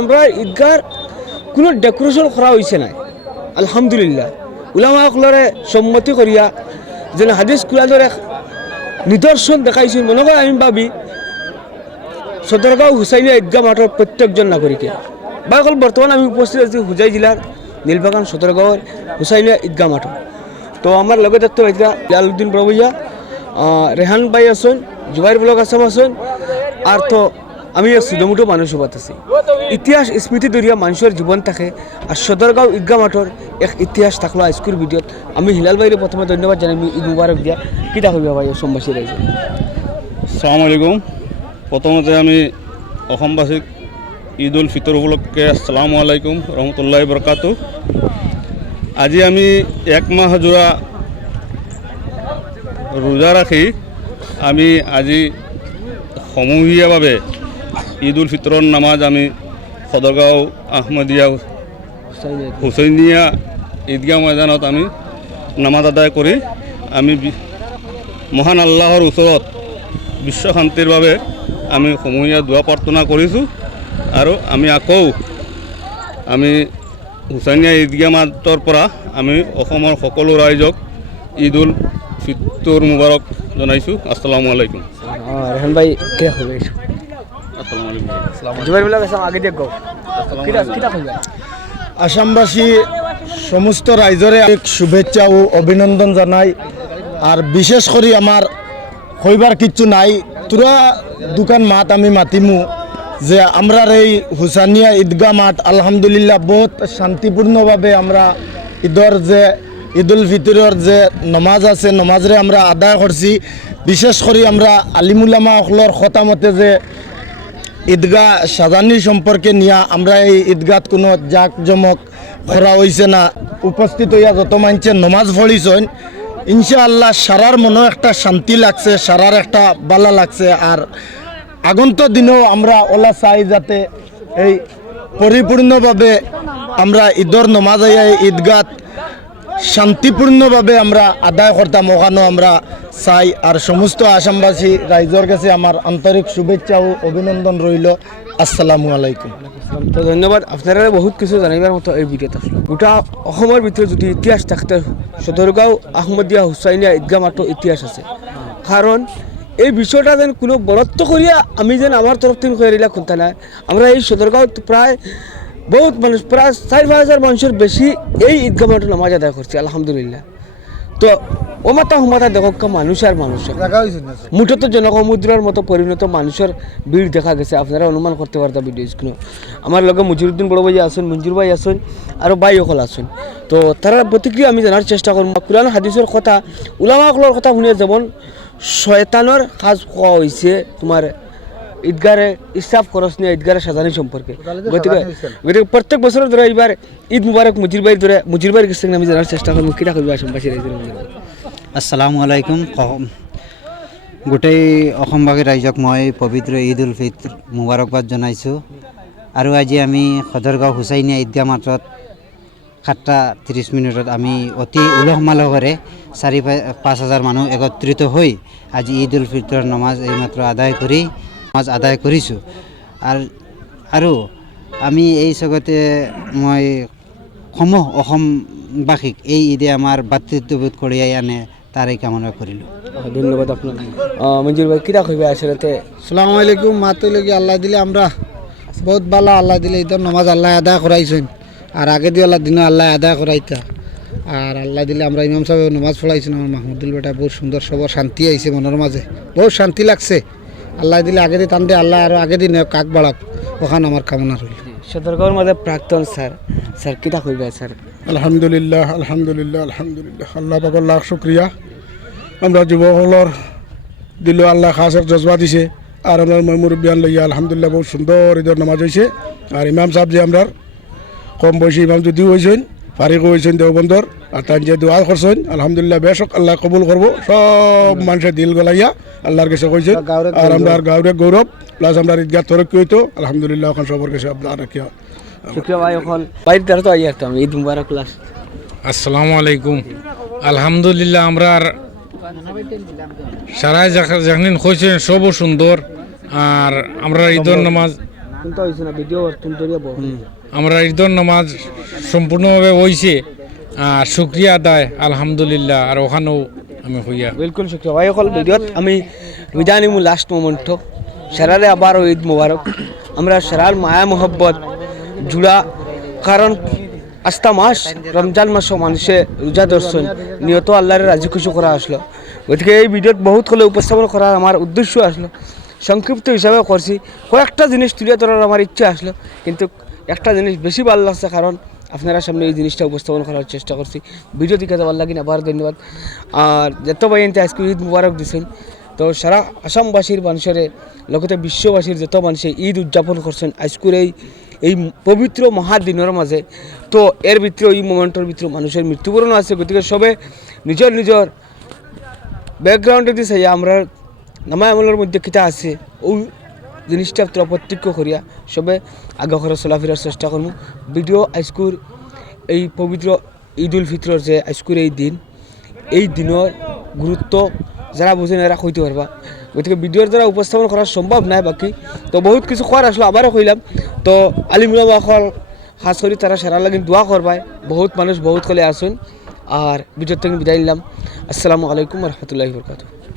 আমরা ঈদগার কোনো ডেকোরেশন করা হয়েছে না আলহামদুলিল্লাহ উলামা সকলরে সম্মতি করিয়া যেন হাদিস কুলাদের এক নিদর্শন দেখাইছিল মনে হয় আমি ভাবি সদরগাঁও হুসাইনিয়া ঈদগাহ মাঠের প্রত্যেকজন নাগরিকে বা অকল বর্তমান আমি উপস্থিত আছি হুজাই জেলার নীলবাগান সদরগাঁওয়ের হুসাইনিয়া ঈদগাহ মাঠ তো আমার লগে দেখতে পাইছিলা লালউদ্দিন প্রভুইয়া রেহান ভাই আসুন জুবাইর ব্লক আসাম আসুন আর তো আমি সুদমুটো মানুষ বাতাছি ইতিহাস স্মৃতি দরিয়া মানুষের জীবন থাকে আর সদরগাঁও ঈদগাহ মাঠের এক ইতিহাস থাকলো আজকের ভিডিওত আমি হিলাল ভাইরে প্রথমে ধন্যবাদ জানাই ঈদ মুবারক দিয়া কিতা হইবা ভাই অসমবাসী রাইজে। আসসালামু আলাইকুম। প্রথমতে আমি অসমবাসীক ঈদ উল ফিতর উপলক্ষে আসসালামু আলাইকুম রহমতুল্লাহ বরকাতু। আজি আমি এক মাহ জোড়া রোজা রাখি আমি আজি সমূহীয়াভাৱে ঈদ উল ফিতৰৰ নামাজ আমি সদৰগাঁও আহমদিয়া হুচৈনিয়া ঈদগাহ ময়দানত আমি নামাজ আদায় কৰি আমি মহান আল্লাহৰ ওচৰত বিশ্ব শান্তিৰ বাবে আমি সমূহীয়া দোৱা প্ৰাৰ্থনা কৰিছোঁ আৰু আমি আকৌ আমি হুচৈনিয়া ঈদগাহ মাঠৰ পৰা আমি অসমৰ সকলো ৰাইজক ঈদ উল ফিতর মুবারক জানাইছোঁ। আসসালামু আলাইকুম। রেহান ভাই কিতা হইবা আসসালামু আলাইকুম। জুবাইর ব্লক আসাম আগে দিয়ে গাও কিতা হইবা আসামবাসী সমস্ত রাইজরে এক শুভেচ্ছা ও অভিনন্দন জানাই আর বিশেষ করে আমার হইবার কিচ্ছু নাই তোরা দোকান মাঠ আমি মাতিমু যে আমরা এই হুসানিয়া ঈদগাহ মাঠ আলহামদুলিল্লাহ বহুত শান্তিপূর্ণভাবে আমরা ঈদর যে ঈদ উল ফিতরের যে নমাজ আছে নমাজরে আমরা আদায় করছি। বিশেষ করে আমরা আলিমুলামা সকলের কথা মতে যে ঈদগাহ সাজানি সম্পর্কে নিয়ে আমরা এই ঈদগাহ কোনো জাকজমক করা হয়েছে না উপস্থিত হইয়া যত মানছে নমাজ পড়িছেন ইনশাআল্লাহ সারার মনে একটা শান্তি লাগছে সারার একটা বালা লাগছে আর আগন্ত দিনেও আমরা ওলা চাই যাতে এই পরিপূর্ণভাবে আমরা ঈদর নমাজ আইয়া ঈদগাহ শান্তিপূর্ণভাবে আমরা আদায় করতাম ওখানেও আমরা চাই আর সমস্ত আসামবাসী রাইজর কাছে আমার আন্তরিক শুভেচ্ছা ও অভিনন্দন রইল। আসসালামু আলাইকুম। তো ধন্যবাদ আপনারা বহুত কিছু জানিবার মতো এই ভিডিওত আসলো গোটা অসমের ভিতরে যদি ইতিহাস থাকতে সদরগাঁও আহমদিয়া হুসাইনিয়া ঈদগাহ মাঠের ইতিহাস আছে কারণ এই বিষয়টা যেন কোনো বরত্ব করিয়া আমি যেন আমার তরফ থেকে করিলা কোনটা না আমরা এই সদরগাঁও প্রায় বহুত মানুষ প্রায় 4,000 মানুষের বেশি এই ঈদগাহ মাঠে নামাজ আদায় করছে আলহামদুলিল্লাহ। তো ওমাতা হুমাতা দেখো মানুষ আর মানুষ মুঠত জনসমুদ্রের মতো পরিণত মানুষের ভিড় দেখা গেছে আপনারা অনুমান করতে পারতেন ভিডিওসগুলো আমার লগে মুজিরুদ্দিন বড় ভাই আসুন মঞ্জুর ভাই আসুন আর ভাই সকল আসুন তো তারা প্রতিক্রিয়া আমি জানার চেষ্টা করব কুরআন হাদিসের কথা উলামাসকলের কথা শুনে যেমন শয়তানের কাজ কোয়া হয়েছে তোমার ঈদগাহে ইসরাফ খরচ নিয়ে ঈদগাহে সাজানি সম্পর্কে গতিকে প্রত্যেক বছরের ধরে এবার ঈদ মুবারক মুজির ভাইয়ের কাছ থেকে আমি জানার চেষ্টা করবো কিনা করবো আসামবাসী রাইজের। আসসালামু আলাইকুম। গোটেই অসমবাসী ৰাইজক মই পবিত্ৰ ঈদ উল ফিতৰ মুবাৰকবাদ জনাইছোঁ আৰু আজি আমি সদৰগাঁও হুচাইনিয়া ঈদগাহ মাঠত 7:30 আমি অতি উলহ মালহেৰে 4-5 হাজাৰ মানুহ একত্ৰিত হৈ আজি ঈদ উল ফিতৰৰ নমাজ এইমাত্ৰ আদায় কৰিছোঁ আৰু আমি এই জগতে মই সমূহ অসমবাসীক এই ঈদে আমাৰ ভাতৃত্ববোধ কঢ়িয়াই আনে তারই কামনা করিল। ধন্যবাদ আপনার মঞ্জুর ভাই কিরা কইবে আসলে আসসালামু আলাইকুম। মাতুলকি আল্লাহ দিলে আমরা বহুত ভালো আল্লাহ দিলে ঈদের নমাজ আল্লাহ আদায় করাইছেন আর আগে দিয়ে আল্লাহ দিনে আল্লাহ আদায় করাইতা আর আল্লাহ দিলে আমরা ইমাম সাহেব নমাজ পড়াইছেন আমার মাহমুদুল বেটা বহুত সুন্দর সবার শান্তি আইছে মনের মাঝে বহুত শান্তি লাগছে আল্লাহ দিলে আগে দিয়ে টান দিয়ে আল্লাহ আর আগে দিন কাক বাড়াক ওখানে আমার কামনা রইল। সদরগাঁওর মধ্যে প্রাক্তন স্যার কিটা কইবে স্যার আলহামদুলিল্লাহ আলহামদুলিল্লাহ আলহামদুলিল্লাহ আল্লাহ পাকের লাখ শুক্রিয়া আমরা যুবকসকলের দিল আল্লাহ খাসের জজবা দিছে আর আমার মুরব্বিয়ান লইয়া আলহামদুলিল্লাহ বহুত সুন্দর ঈদের নামাজ হয়েছে আর ইমাম সাহেব যে আমরা কম বয়সী ইমাম যদিও হয়েছেন ফারিক হয়েছেন দেওবন্দর আর তাই যে দোয়া করছেন আলহামদুলিল্লাহ বেশক আল্লাহ কবুল করবো সব মানুষের দিল গলাইয়া আল্লাহর কাছে কইছেন আর আমরা গাঁওরে গৌরব প্লাস আমরা ঈদগাহ তরক্কি হইতো আলহামদুলিল্লাহ এখন সবার কাছে আপনার রাখিয়া শুক্রিয়া ভাই এখন বাইরে তারা তো আইয়া একটা ঈদ মুবারক লাস। আসসালামু আলাইকুম। আলহামদুলিল্লাহ আমরা সারাই যেখানে হয়েছে সবও সুন্দর আর আমরা ঈদের নামাজ কিন্তু হয়েছে না ভিডিও তুলতরিয়া বহু আমরা ঈদর নামাজ সম্পূর্ণভাবে হয়েছে শুক্রিয়া আদায় আলহামদুলিল্লাহ আর ওখানেও আমি হইয়া বিলকুল শুক্রিয়া ভাই অকল ভিডিওত আমি বিদায় নিমু লাস্ট মোমেন্ট সেরারে আবারও ঈদ মুবারক আমরা সেরার মায়া মোহব্বত জুড়া কারণ আস্তা মাস রমজান মাসও মানুষে রোজা দর্শন নিয়ত আল্লাহরে রাজি খুশি করা আসলো গতিকে এই ভিডিওত বহুত হলে উপস্থাপন করার আমার উদ্দেশ্য আসলো সংক্ষিপ্ত হিসাবে করছি কয়েকটা জিনিস তুলে ধরার আমার ইচ্ছা আসলো কিন্তু একটা জিনিস বেশি ভালো লাগছে কারণ আপনারা সামনে এই জিনিসটা উপস্থাপন করার চেষ্টা করছি ভিডিও দিকে ভালো লাগেন আবার ধন্যবাদ আর যত বাইনতে আজকে ঈদ মুবারক দিছেন তো সারা আসামবাসীর মানুষের লগতে বিশ্ববাসীর যত মানুষে ঈদ উদযাপন করছেন আজকের এই পবিত্র মহাদিনের মাঝে তো এর ভিতরে এই মোমেন্টের ভিতরে মানুষের মৃত্যুবরণ আছে গতিকে সবে নিজের নিজের ব্যাকগ্রাউন্ডে দিয়ে চাই আমরা নামায় আমলের মধ্যে কিতা আছে ওই জিনিসটা তোরা প্রত্যক্ষ করিয়া সবে আগে করে চলাফেরার চেষ্টা করবো ভিডিও আজকুর এই পবিত্র ঈদ উল ফিতরের যে আজকুর এই দিনের গুরুত্ব যারা বুঝেন এরা কইতে পারবা গতিকে ভিডিওর দ্বারা উপস্থাপন করা সম্ভব নাই বাকি তো বহুত কিছু করার আসলো আবারও কইলাম তো আলিমুলামাখল খাস করে তারা সারা লাগিন দোয়া করবায় বহুত মানুষ বহুত কলে আসুন আর ভিডিওর থেকে বিদায় নিলাম আসসালামু আলাইকুম রহমতুল্লাহি বরকাতুহু